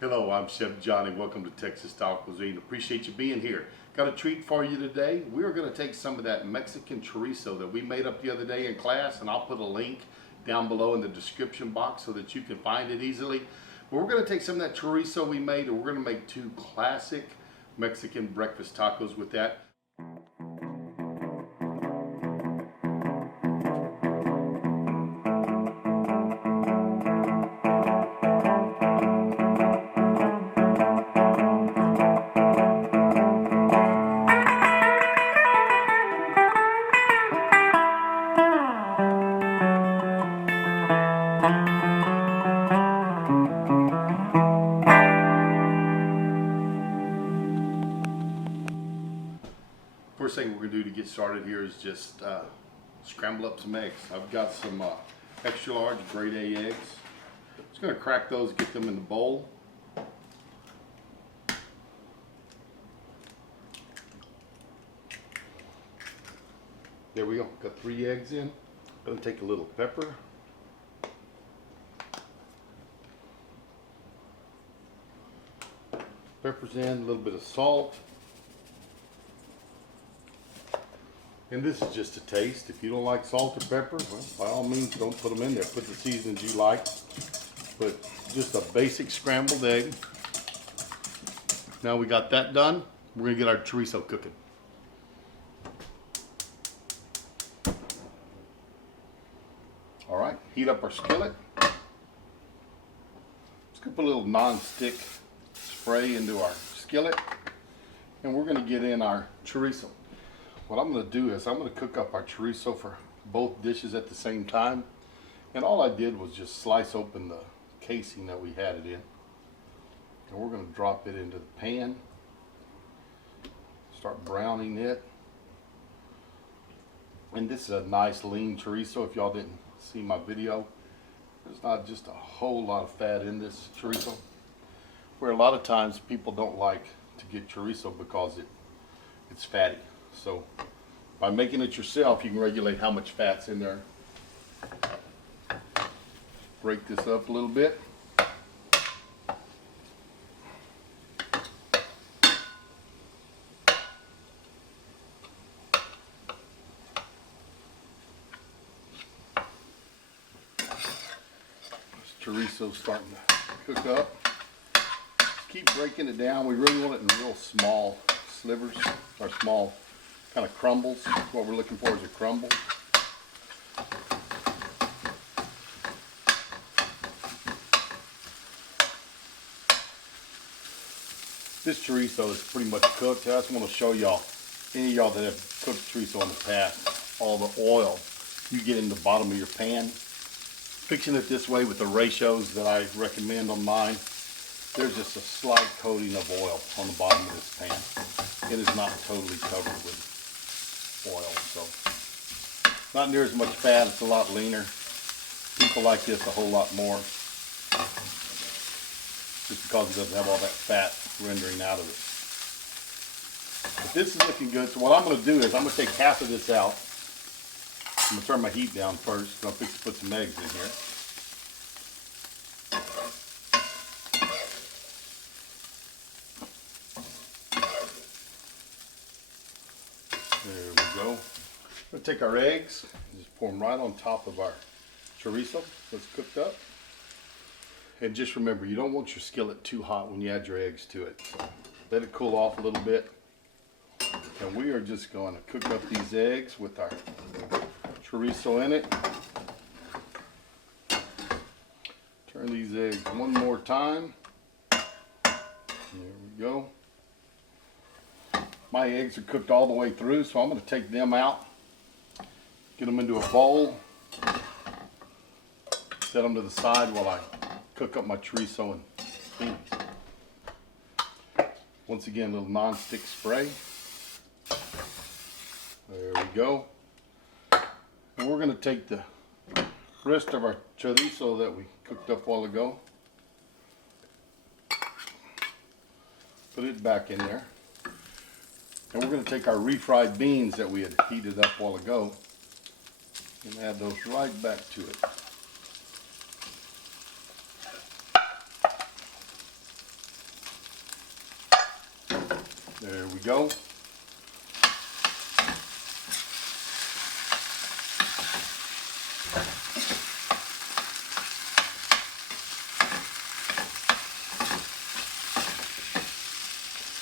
Hello, I'm Chef Johnny. Welcome to Texas Style Cuisine. Appreciate you being here. Got a treat for you today. We're going to take some of that Mexican chorizo that we made up the other day in class, and I'll put a link down below in the description box so that you can find it easily. But we're going to take some of that chorizo we made, and we're going to make two classic Mexican breakfast tacos with that. First thing we're going to do to get started here is just scramble up some eggs. I've got some extra large grade A eggs. Just going to crack those, get them in the bowl. There we go. Got 3 eggs in. Going to take a little pepper. Pepper's in, a little bit of salt. And this is just a taste. If you don't like salt or pepper, well, by all means, don't put them in there. Put the seasonings you like. But just a basic scrambled egg. Now we got that done, we're going to get our chorizo cooking. All right, heat up our skillet. Just going to put a little non-stick spray into our skillet. And we're going to get in our chorizo. What I'm going to do is I'm going to cook up our chorizo for both dishes at the same time. And all I did was just slice open the casing that we had it in. And we're going to drop it into the pan. Start browning it. And this is a nice lean chorizo. If y'all didn't see my video, there's not just a whole lot of fat in this chorizo. Where a lot of times people don't like to get chorizo because it's fatty. So by making it yourself, you can regulate how much fat's in there. Break this up a little bit. This chorizo's starting to cook up. Just keep breaking it down. We really want it in real small slivers or small kind of crumbles. What we're looking for is a crumble. This chorizo is pretty much cooked. I just want to show y'all, any of y'all that have cooked chorizo in the past, all the oil you get in the bottom of your pan. Fixing it this way with the ratios that I recommend on mine, there's just a slight coating of oil on the bottom of this pan. It is not totally covered with oil, so not near as much fat. It's a lot leaner. People like this a whole lot more just because it doesn't have all that fat rendering out of it. But this is looking good. So what I'm going to do is I'm going to take half of this out. I'm going to turn my heat down first. I'm going to put some eggs in here. There we go. We're going to take our eggs and just pour them right on top of our chorizo that's cooked up. And just remember, you don't want your skillet too hot when you add your eggs to it. So let it cool off a little bit. And we are just going to cook up these eggs with our chorizo in it. Turn these eggs one more time. There we go. My eggs are cooked all the way through, so I'm going to take them out, get them into a bowl, set them to the side while I cook up my chorizo and beans. Once again, a little non-stick spray. There we go. And we're going to take the rest of our chorizo that we cooked up a while ago, put it back in there. And we're going to take our refried beans that we had heated up a while ago and add those right back to it. There we go.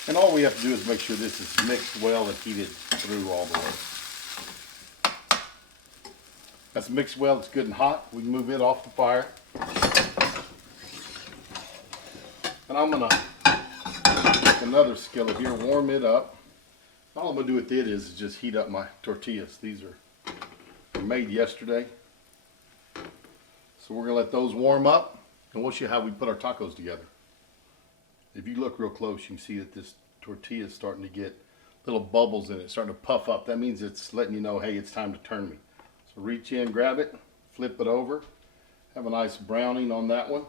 And all we have to do is make sure this is mixed well and heated through all the way. That's mixed well, it's good and hot. We can move it off the fire. And I'm gonna take another skillet here, warm it up. All I'm gonna do with it is just heat up my tortillas. These were made yesterday. So we're gonna let those warm up and we'll show you how we put our tacos together. If you look real close, you can see that this tortilla is starting to get little bubbles in it, starting to puff up. That means it's letting you know, hey, it's time to turn me. So reach in, grab it, flip it over. Have a nice browning on that one.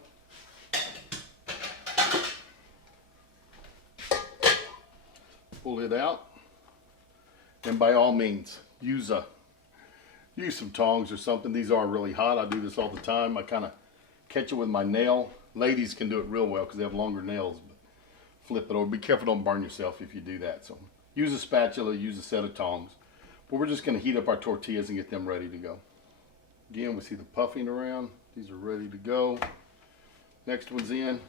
Pull it out. And by all means, use some tongs or something. These are really hot. I do this all the time. I kind of catch it with my nail. Ladies can do it real well because they have longer nails. But flip it over. Be careful, don't burn yourself if you do that. So use a spatula, use a set of tongs. But we're just going to heat up our tortillas and get them ready to go. Again, we see the puffing around. These are ready to go. Next one's in.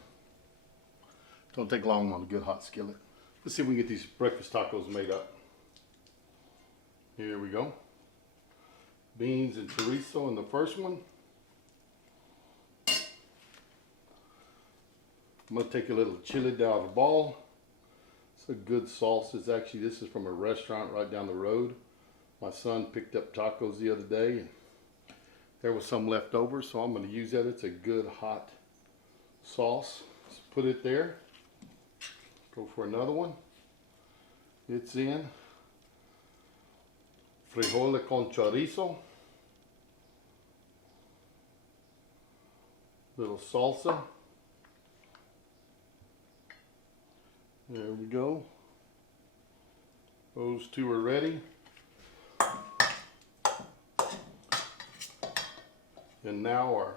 Don't take long on a good hot skillet. Let's see if we can get these breakfast tacos made up. Here we go. Beans and chorizo in the first one. I'm going to take a little chili de arbol. It's a good sauce. It's actually, this is from a restaurant right down the road. My son picked up tacos the other day and there was some left over, so I'm going to use that. It's a good hot sauce. Let's put it there. Go for another one. It's in. Frijoles con chorizo. Little salsa. There we go. Those two are ready. And now our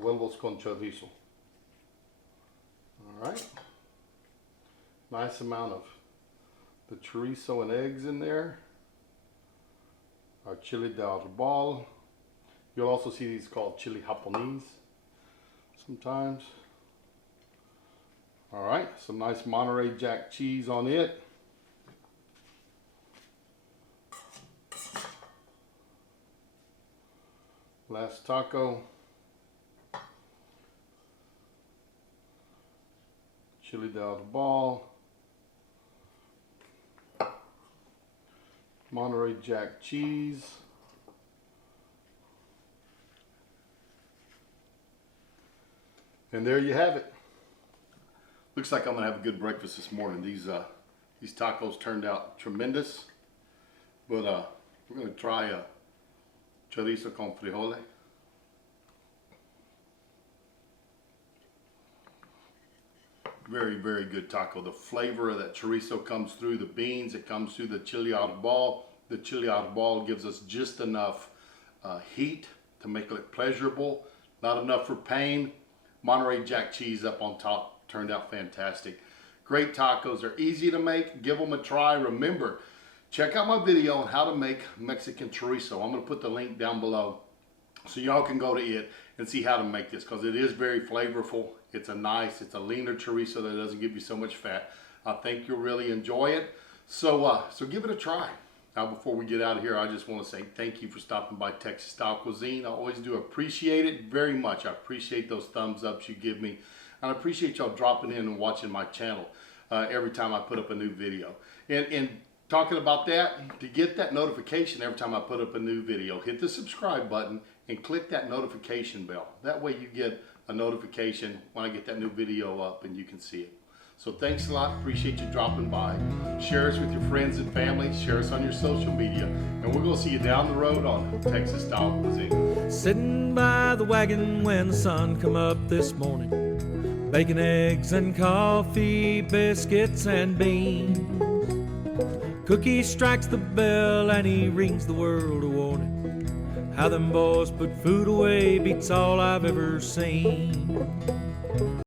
huevos con chorizo. All right. Nice amount of the chorizo and eggs in there. Our chili de arbol. You'll also see these called chili japonese sometimes. All right, some nice Monterey Jack cheese on it. Last taco. Chili de arbol. Monterey Jack cheese. And there you have it. Looks like I'm gonna have a good breakfast this morning. These tacos turned out tremendous. But we're gonna try chorizo con frijoles. Very, very good taco. The flavor of that chorizo comes through the beans. It comes through the chili arbol. The chili arbol gives us just enough heat to make it pleasurable. Not enough for pain. Monterey Jack cheese up on top. Turned out fantastic. Great tacos. They're easy to make. Give them a try. Remember, check out my video on how to make Mexican chorizo. I'm going to put the link down below so y'all can go to it and see how to make this, because it is very flavorful. It's a leaner chorizo that doesn't give you so much fat. I think you'll really enjoy it. So give it a try. Now, before we get out of here, I just want to say thank you for stopping by Texas Style Cuisine. I always do appreciate it very much. I appreciate those thumbs ups you give me. And I appreciate y'all dropping in and watching my channel every time I put up a new video. And talking about that, to get that notification every time I put up a new video, hit the subscribe button and click that notification bell. That way you get a notification when I get that new video up and you can see it. So thanks a lot. Appreciate you dropping by. Share us with your friends and family. Share us on your social media. And we're going to see you down the road on Texas Style Cuisine. Sitting by the wagon when the sun come up this morning. Bacon, eggs, and coffee, biscuits, and beans. Cookie strikes the bell and he rings the world a warning. How them boys put food away beats all I've ever seen.